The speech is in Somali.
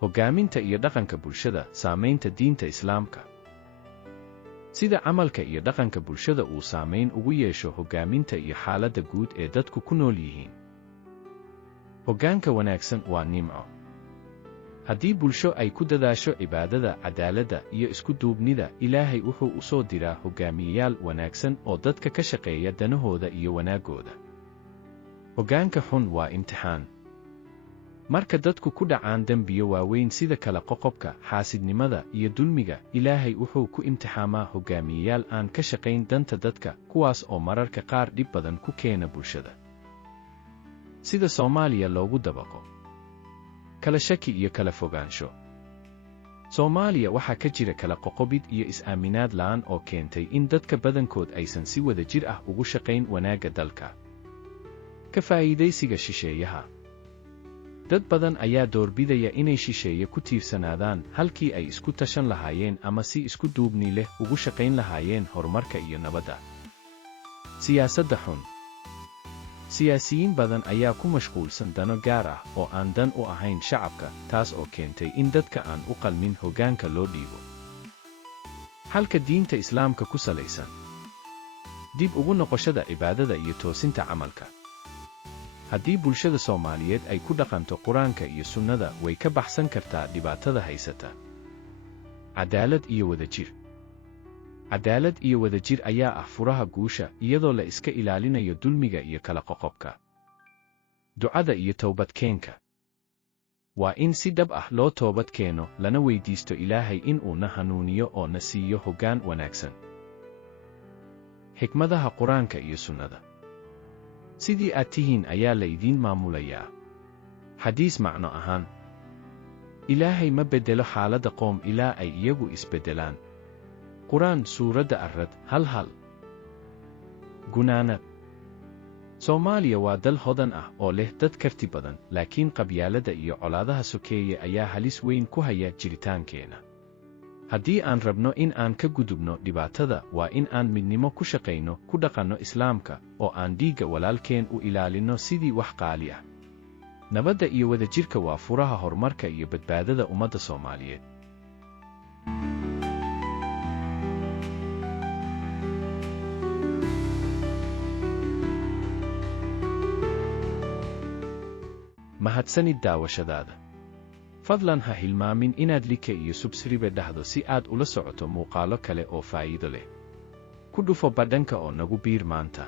Hoggaaminta iyo dhaqanka bulshada, saamaynta diinta Islaamka. Sida camalka iyo dhaqanka bulshada uu saamayn ugu yeesho hoggaaminta iyo xaaladda guud ee dadku ku nool yihiin. Hoggaanka wanaagsan waa nimco. Haddii bulsho ay ku dadaasho cibaadada, cadaaladda, iyo isku duubnida, Ilaahay wuxuu u soo diraa hoggaamiyeyaal wanaagsan oo dadka ka shaqeeya danahooda iyo wanaaggooda. Hoggaanka xun waa imtixaan. Marka dadku ku dhacaan dembiyo waaweyn sida kala qoqobka, xaasidnimada, iyo dulmiga, Ilaahay wuxuu ku imtixaamaa hoggaamiyeyaal aan ka shaqayn danta dadka, kuwaas oo mararka qaar dhib badan ku keena bulshada. Sida Soomaaliya loogu dabaqo kala shaki iyo kala fogaansho. Soomaaliya waxaa ka jira kala qoqobid iyo is-aaminaad la'aan oo keentay in dadka badankood aysan si wada jir ah ugu shaqayn wanaagga dalka. Ka faa'iidaysiga shisheeyaha. Dad badan ayaa doorbidaya inay shisheeye ku tiirsanaadaan halkii ay isku tashan lahaayeen ama si isku duubni leh ugu shaqayn lahaayeen horumarka iyo nabadda. Siyaasadda xun. Siyaasiyiin badan ayaa ku mashquulsan dano gaar ah oo aan dan u ahayn shacabka, taas oo keentay in dadka aan u qalmin hoggaanka loo dhiibo. Halka diinta Islaamka ku salaysan. Dib ugu noqoshada cibaadada iyo toosinta camalka. Haddii bulshada Soomaaliyeed ay ku dhaqanto Qur'aanka iyo Sunnada, way ka baxsan kartaa dhibaatada haysata. Cadaalad iyo wadajir. Cadaalad iyo wadajir ayaa ah furaha guusha, iyadoo la iska ilaalinayo dulmiga iyo kala qoqobka. Ducada iyo toobadkeenka. Waa in si dhab ah loo toobad keeno, lana weydiisto Ilaahay in uu na hanuuniyo oo na siiyo hoggaan wanaagsan. Xikmadaha Qur'aanka iyo Sunnada. Sidii aad tihiin ayaa la idiin maamulayaa. Xadiis macno ahaan. Ilaahay ma beddelo xaaladda qoom ilaa ay iyagu isbeddelaan. Qur'aan suuradda Ar-Ra'd 1:1. Gunaanad. Soomaaliya waa dal hodan ah oo leh dad karti badan, laakiin qabyaaladda iyo colaadaha sokeeye ayaa halis weyn ku haya jiritaankeena. Haddii aan rabno in aan ka gudubno dhibaatada, waa in aan midnimo ku shaqayno, ku dhaqanno Islaamka, oo aan dhiigga walaalkeen u ilaalino sidii wax qaali ah. Nabadda iyo wadajirka waa furaha horumarka iyo badbaadada ummadda Soomaaliyeed. Mahadsanid daawashadaada. Fadlan ha hilmaamin inaad like iyo subscribe dhahdo si aad ula socoto muuqaallo kale oo faa'iido leh. Ku dhufo badhanka oo nagu biir maanta.